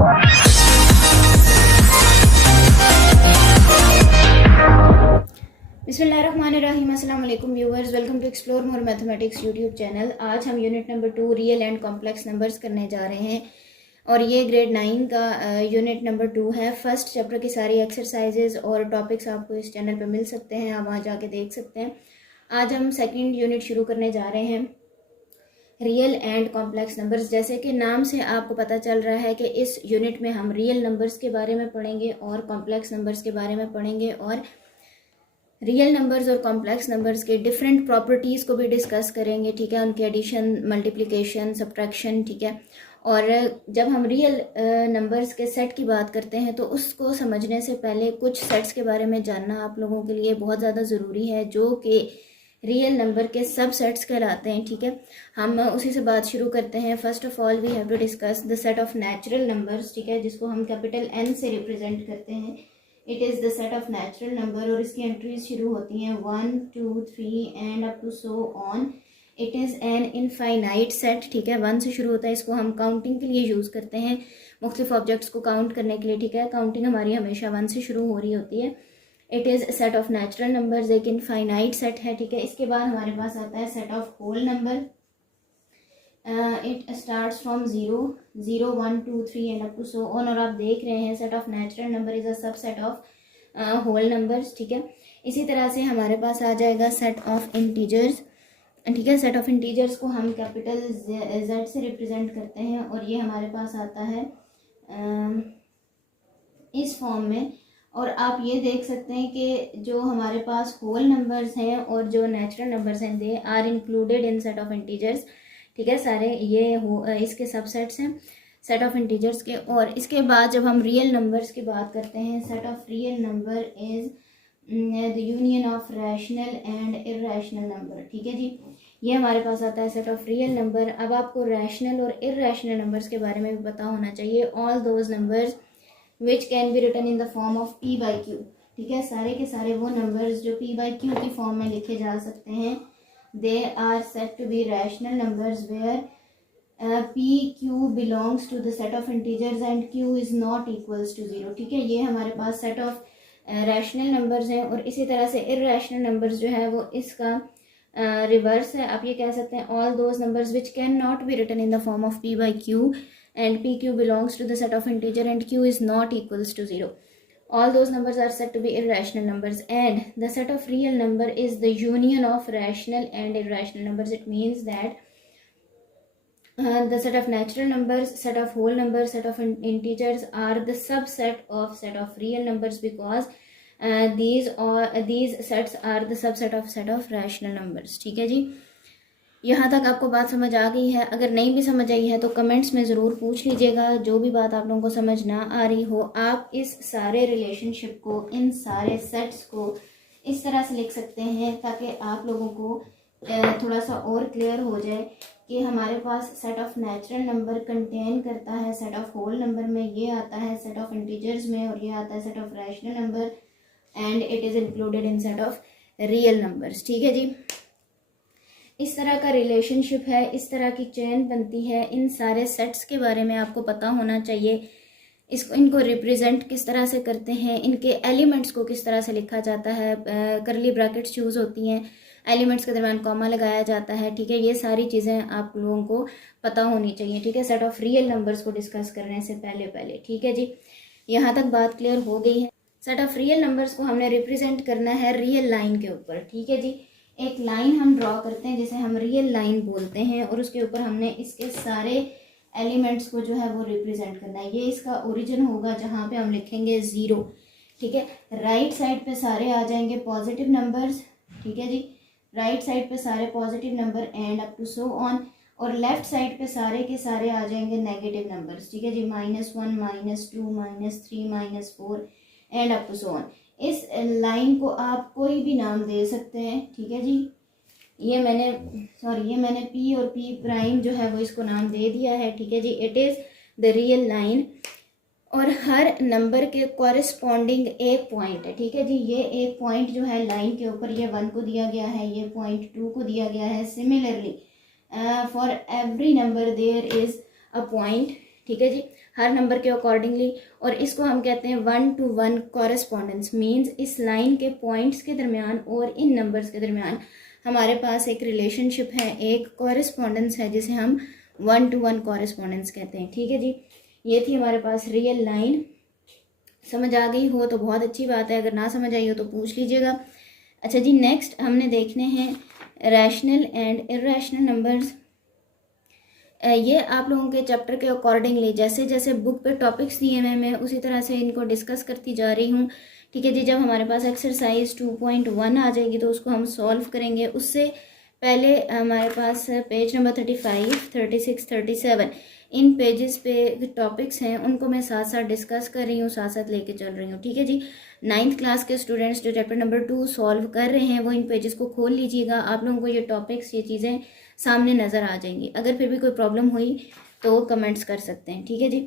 बिस्मिल्लाहिर्रहमानिर्रहीम। अस्सलाम वालेकुम viewers, welcome to explore more mathematics YouTube channel. आज हम unit number 2 real and complex numbers करने जा रहे हैं और ये ग्रेड 9 का यूनिट नंबर 2 है। फर्स्ट चैप्टर की सारी एक्सरसाइजेज और टॉपिक्स आपको इस चैनल पर मिल सकते हैं, आप वहाँ जाके देख सकते हैं। आज हम सेकेंड यूनिट शुरू करने जा रहे हैं, रियल एंड कॉम्प्लेक्स नंबर्स। जैसे कि नाम से आपको पता चल रहा है कि इस यूनिट में हम रियल नंबर्स के बारे में पढ़ेंगे और कॉम्प्लेक्स नंबर्स के बारे में पढ़ेंगे और रियल नंबर्स और कॉम्प्लेक्स नंबर्स के डिफरेंट प्रॉपर्टीज़ को भी डिस्कस करेंगे, ठीक है, उनके एडिशन, मल्टीप्लिकेशन, सब्ट्रैक्शन, ठीक है। और जब हम रियल नंबर्स के सेट की बात करते हैं तो उसको समझने से पहले कुछ सेट्स के बारे में जानना आप लोगों के लिए बहुत ज़्यादा ज़रूरी है, जो कि रियल नंबर के सब सेट्स कहलाते हैं, ठीक है। हम उसी से बात शुरू करते हैं। First of all we have to discuss the set of natural numbers, ठीक है, जिसको हम कैपिटल N से रिप्रेजेंट करते हैं। It is the set of natural number और इसकी एंट्रीज शुरू होती हैं 1, 2, 3 and up to so on. It is an infinite set, ठीक है, 1 से शुरू होता है। इसको हम काउंटिंग के लिए यूज़ करते हैं, मुख्तलिफ ऑब्जेक्ट्स को काउंट करने के लिए, ठीक है। काउंटिंग हमारी हमेशा 1 से शुरू हो रही होती है। It is set of natural numbers, एक इनफाइनाइट सेट है, ठीक है। इसके बाद हमारे पास आता है set of whole number. It starts from 0, 0, 1, 2, 3 and up to so on. और आप देख रहे हैं set of natural number is a subset of whole numbers, ठीक है। इसी तरह से हमारे पास आ जाएगा सेट ऑफ इंटीजर्स, ठीक है। सेट ऑफ इंटीजर्स को हम कैपिटल Z से रिप्रेजेंट करते हैं और ये हमारे पास आता है इस फॉर्म में। और आप ये देख सकते हैं कि जो हमारे पास होल नंबर्स हैं और जो नेचुरल नंबर्स हैं, they are included in set of integers, ठीक है। सारे ये इसके सबसेट्स हैं सेट ऑफ इंटीजर्स के। और इसके बाद जब हम रियल नंबर्स की बात करते हैं, set of real number is the union of rational and irrational number, ठीक है जी। ये हमारे पास आता है सेट ऑफ रियल नंबर। अब आपको रैशनल और इर्रेशनल नंबर्स के बारे में भी पता होना चाहिए। All those numbers which can be written in the form of P by Q, ठीक है। सारे के सारे वो नंबर्स जो P by Q की फॉर्म में लिखे जा सकते हैं, they are set to be rational numbers where P Q belongs to the set of integers and Q is not equals to 0, ठीक है। ये हमारे पास सेट ऑफ रैशनल नंबर्स हैं। और इसी तरह से इर्रेशनल नंबर्स जो है वो इसका रिवर्स है। आप ये कह सकते हैं all those numbers which can not be written in the form of P by Q and P Q belongs to the set of integer and Q is not equals to 0. All those numbers are said to be irrational numbers. And the set of real number is the union of rational and irrational numbers. It means that the set of natural numbers, set of whole numbers, set of integers are the subset of set of real numbers because these sets are the subset of set of rational numbers, ठीक है जी। यहाँ तक आपको बात समझ आ गई है? अगर नहीं भी समझ आई है तो कमेंट्स में ज़रूर पूछ लीजिएगा। जो भी बात आप लोगों को समझ ना आ रही हो, आप इस सारे रिलेशनशिप को, इन सारे सेट्स को इस तरह से लिख सकते हैं ताकि आप लोगों को थोड़ा सा और क्लियर हो जाए कि हमारे पास set of natural number contain करता है सेट ऑफ होल नंबर में, ये आता है सेट ऑफ इंटीजर्स में, और ये आता है set of rational number and it is included in set of real numbers, ठीक है जी। इस तरह का रिलेशनशिप है, इस तरह की चेन बनती है। इन सारे सेट्स के बारे में आपको पता होना चाहिए। इनको रिप्रेजेंट किस तरह से करते हैं, इनके एलिमेंट्स को किस तरह से लिखा जाता है, करली ब्रैकेट्स यूज़ होती हैं, एलिमेंट्स के दरमियान कॉमा लगाया जाता है, ठीक है। ये सारी चीज़ें आप लोगों को पता होनी चाहिए, ठीक है, सेट ऑफ रियल नंबर्स को डिस्कस करने से पहले, ठीक है जी। यहाँ तक बात क्लियर हो गई है। सेट ऑफ रियल नंबर्स को हमने रिप्रेजेंट करना है रियल लाइन के ऊपर, ठीक है जी। एक लाइन हम ड्रॉ करते हैं जिसे हम रियल लाइन बोलते हैं और उसके ऊपर हमने इसके सारे एलिमेंट्स को जो है वो रिप्रेजेंट करना है। ये इसका ओरिजिन होगा जहाँ पे हम लिखेंगे 0, ठीक है। राइट साइड पे सारे आ जाएंगे पॉजिटिव नंबर्स, ठीक है जी। राइट साइड पे सारे positive number and up to so on. और लेफ्ट साइड पे सारे के सारे आ जाएंगे नेगेटिव नंबर्स, ठीक है जी, -1, -2, -3, -4 and up to so on. इस लाइन को आप कोई भी नाम दे सकते हैं, ठीक है जी। ये मैंने P और P प्राइम जो है वो इसको नाम दे दिया है, ठीक है जी। It is the real line और हर नंबर के कॉरेस्पॉन्डिंग एक पॉइंट है, ठीक है जी। ये एक पॉइंट जो है लाइन के ऊपर, ये 1 को दिया गया है, ये पॉइंट 2 को दिया गया है। Similarly for every number there is a point, ठीक है जी। हर नंबर के अकॉर्डिंगली, और इसको हम कहते हैं 1-to-1 कॉरेस्पॉन्डेंस। मीन्स इस लाइन के पॉइंट्स के दरमियान और इन नंबर्स के दरमियान हमारे पास एक रिलेशनशिप है, एक कॉरेस्पॉन्डेंस है, जिसे हम 1-to-1 कॉरेस्पॉन्डेंस कहते हैं। ठीक है जी, ये थी हमारे पास रियल लाइन। समझ आ गई हो तो बहुत अच्छी बात है, अगर ना समझ आई हो तो पूछ लीजिएगा। अच्छा जी, नेक्स्ट हमने देखने हैं रैशनल एंड इर्रेशनल नंबर्स। ये आप लोगों के चैप्टर के अकॉर्डिंगली जैसे जैसे बुक पे टॉपिक्स दिए हुए मैं उसी तरह से इनको डिस्कस करती जा रही हूँ। ठीक है जी, जब हमारे पास एक्सरसाइज 2.1 आ जाएगी तो उसको हम सॉल्व करेंगे। उससे पहले हमारे पास पेज नंबर 35, 36, 37 इन पेजेस पे टॉपिक्स हैं, उनको मैं साथ साथ डिस्कस कर रही हूँ, साथ साथ लेके चल रही हूँ। ठीक है जी, 9th क्लास के स्टूडेंट्स जो चैप्टर नंबर 2 सॉल्व कर रहे हैं वो इन पेजेस को खोल लीजिएगा। आप लोगों को ये टॉपिक्स, ये चीज़ें सामने नज़र आ जाएंगी। अगर फिर भी कोई प्रॉब्लम हुई तो कमेंट्स कर सकते हैं। ठीक है जी।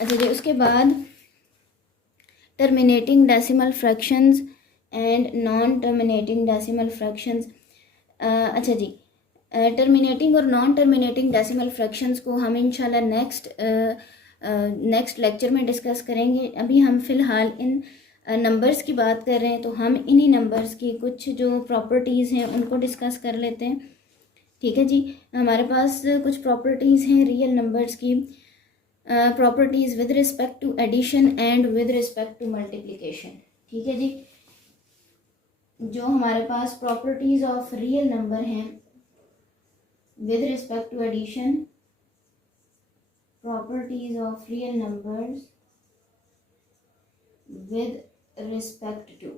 अच्छा जी, उसके बाद terminating decimal fractions and non terminating decimal fractions. अच्छा जी, टर्मिनेटिंग और नॉन टर्मिनेटिंग डेसिमल फ्रैक्शंस को हम इंशाल्लाह नेक्स्ट लेक्चर में डिस्कस करेंगे। अभी हम फ़िलहाल इन नंबर्स की बात कर रहे हैं, तो हम इन्हीं नंबर्स की कुछ जो प्रॉपर्टीज़ हैं उनको डिस्कस कर लेते हैं। ठीक है जी, हमारे पास कुछ प्रॉपर्टीज़ हैं रियल नंबर्स की। Properties with respect to addition and with respect to multiplication. ठीक है जी, जो हमारे पास प्रॉपर्टीज़ ऑफ रियल नंबर हैं with respect to addition, properties of real numbers with respect to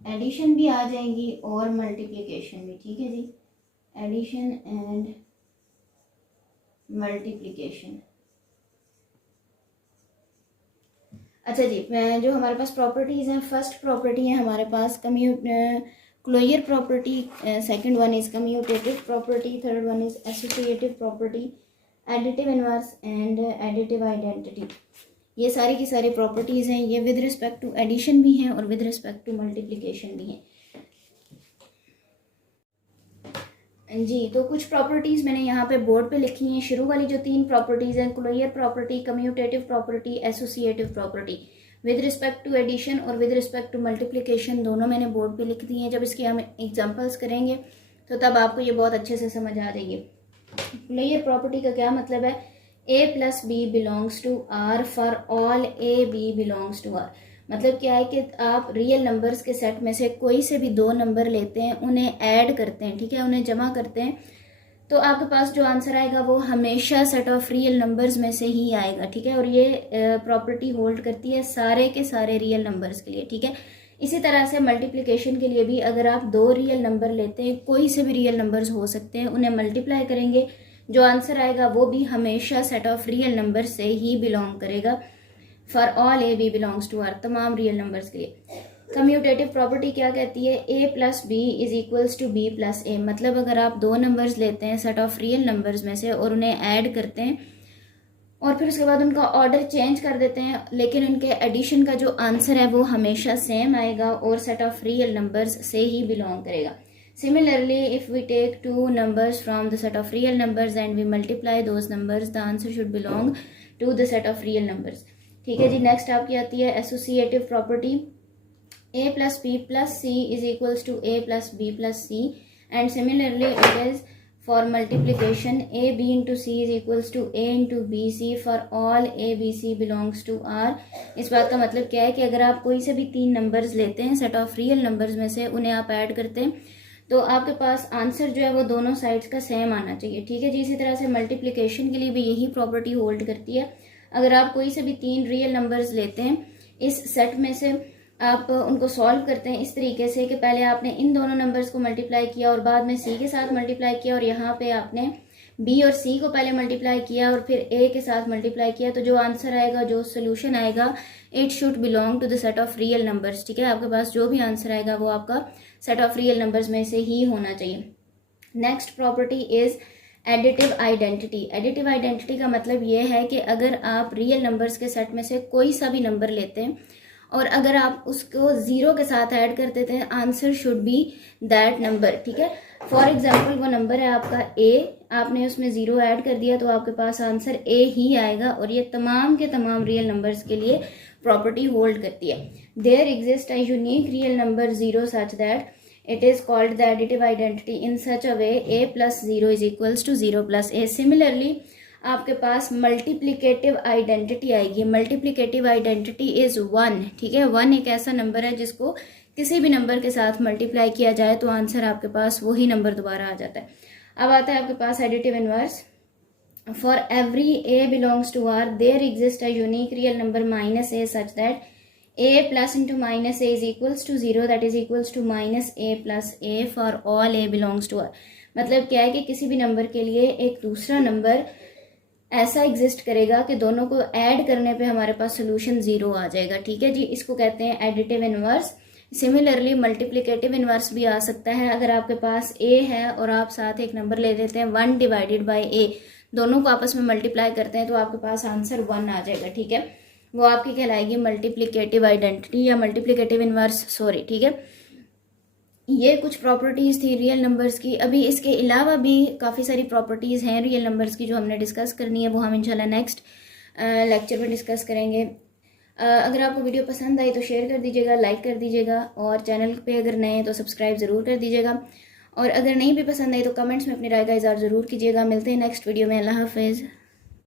addition भी आ जाएंगी और multiplication भी। ठीक है जी, addition and multiplication। अच्छा जी, जो हमारे पास प्रॉपर्टीज़ हैं, फर्स्ट प्रॉपर्टी है हमारे पास closure property, second one is commutative property, third one is associative property, additive inverse and additive identity. ये सारी की सारी प्रॉपर्टीज़ हैं। ये विद रिस्पेक्ट टू एडिशन भी हैं और विद रिस्पेक्ट टू मल्टीप्लिकेशन भी हैं जी। तो कुछ प्रॉपर्टीज़ मैंने यहाँ पे बोर्ड पे लिखी हैं। शुरू वाली जो 3 प्रॉपर्टीज़ हैं, closure property, commutative property, associative property, with respect to addition और विद रिस्पेक्ट टू मल्टीप्लिकेशन, दोनों मैंने बोर्ड पे लिख दी हैं। जब इसके हम एग्जांपल्स करेंगे तो तब आपको ये बहुत अच्छे से समझ आ जाएगी। क्लोजर प्रॉपर्टी का क्या मतलब है? a plus B belongs to R for all A B belongs to R. मतलब क्या है कि आप रियल नंबर्स के सेट में से कोई से भी 2 नंबर लेते हैं, उन्हें ऐड करते हैं, ठीक है, उन्हें जमा करते हैं, तो आपके पास जो आंसर आएगा वो हमेशा सेट ऑफ रियल नंबर्स में से ही आएगा। ठीक है, और ये प्रॉपर्टी होल्ड करती है सारे के सारे रियल नंबर्स के लिए। ठीक है, इसी तरह से मल्टीप्लिकेशन के लिए भी अगर आप 2 रियल नंबर लेते हैं, कोई से भी रियल नंबर्स हो सकते हैं, उन्हें मल्टीप्लाई करेंगे, जो आंसर आएगा वो भी हमेशा सेट ऑफ रियल नंबर से ही बिलोंग करेगा। For all A B belongs to R, तमाम रियल नंबर्स के लिए। कम्यूटेटिव प्रॉपर्टी क्या कहती है? a plus B is equals to B plus A. मतलब अगर आप 2 नंबर्स लेते हैं सेट ऑफ रियल नंबर्स में से और उन्हें ऐड करते हैं और फिर उसके बाद उनका ऑर्डर चेंज कर देते हैं, लेकिन उनके एडिशन का जो आंसर है वो हमेशा सेम आएगा और सेट ऑफ रियल नंबर्स से ही बिलोंग करेगा। Similarly, if we take 2 numbers from the set of real numbers and we multiply those numbers, the answer should belong to the set of real numbers। ठीक है जी, next आपकी आती है associative property. a plus B plus C is equals to a plus B plus C, and similarly it is for multiplication a b into C is equals to a into B C for all a b c belongs to r। इस बात का मतलब क्या है कि अगर आप कोई से भी 3 नंबर्स लेते हैं सेट ऑफ रियल नंबर्स में से, उन्हें आप ऐड करते हैं, तो आपके पास आंसर जो है वो दोनों साइड्स का सेम आना चाहिए। ठीक है जी, इसी तरह से मल्टीप्लिकेशन के लिए भी यही प्रॉपर्टी होल्ड करती है। अगर आप कोई से भी 3 रियल नंबर्स लेते हैं, इस सेट में से आप उनको सॉल्व करते हैं इस तरीके से कि पहले आपने इन दोनों नंबर्स को मल्टीप्लाई किया और बाद में सी के साथ मल्टीप्लाई किया, और यहाँ पे आपने बी और सी को पहले मल्टीप्लाई किया और फिर ए के साथ मल्टीप्लाई किया, तो जो आंसर आएगा, जो सोल्यूशन आएगा, it should belong to the set of real numbers. ठीक है, आपके पास जो भी आंसर आएगा वो आपका सेट ऑफ रियल नंबर्स में से ही होना चाहिए। Next property is additive identity. Additive identity का मतलब ये है कि अगर आप रियल नंबर्स के सेट में से कोई सा भी नंबर लेते हैं और अगर आप उसको 0 के साथ ऐड कर देते हैं, answer should be that number. ठीक है, फॉर एग्जाम्पल वो नंबर है आपका a, आपने उसमें ज़ीरो ऐड कर दिया तो आपके पास आंसर ए ही आएगा, और ये तमाम के तमाम रियल नंबर्स के लिए प्रॉपर्टी होल्ड करती है। There exist a unique real number zero such that it is called the additive identity in such a way a plus 0 is equals to 0 plus a। Similarly आपके पास multiplicative identity आएगी। Multiplicative identity is 1, ठीक है। 1 एक ऐसा number है जिसको किसी भी नंबर के साथ मल्टीप्लाई किया जाए तो आंसर आपके पास वही नंबर दोबारा आ जाता है। अब आता है आपके पास additive inverse. For every a belongs to r there exist a unique real number minus a such that a plus into minus a is equals to 0, that is equals to minus a plus a for all a belongs to r। मतलब क्या है कि किसी भी number के लिए एक दूसरा नंबर ऐसा एग्जिस्ट करेगा कि दोनों को ऐड करने पे हमारे पास सोल्यूशन 0 आ जाएगा, ठीक है जी। इसको कहते हैं additive inverse. Similarly multiplicative inverse भी आ सकता है। अगर आपके पास a है और आप साथ एक नंबर ले लेते हैं 1 डिवाइडेड बाई a, दोनों को आपस में मल्टीप्लाई करते हैं तो आपके पास आंसर 1 आ जाएगा, ठीक है। वो आपकी कहलाएगी मल्टीप्लिकेटिव आइडेंटिटी या मल्टीप्लिकेटिव इनवर्स, सॉरी, ठीक है। ये कुछ प्रॉपर्टीज़ थी रियल नंबर्स की। अभी इसके अलावा भी काफ़ी सारी प्रॉपर्टीज़ हैं रियल नंबर्स की जो हमने डिस्कस करनी है, वो हम इंशाल्लाह नेक्स्ट लेक्चर में डिस्कस करेंगे। अगर आपको वीडियो पसंद आई तो शेयर कर दीजिएगा, लाइक कर दीजिएगा, और चैनल पे अगर नए हैं तो सब्सक्राइब ज़रूर कर दीजिएगा। और अगर नहीं भी पसंद आई तो कमेंट्स में अपनी राय का इज़हार ज़रूर कीजिएगा। मिलते हैं नेक्स्ट वीडियो में। अल्लाह हाफिज़।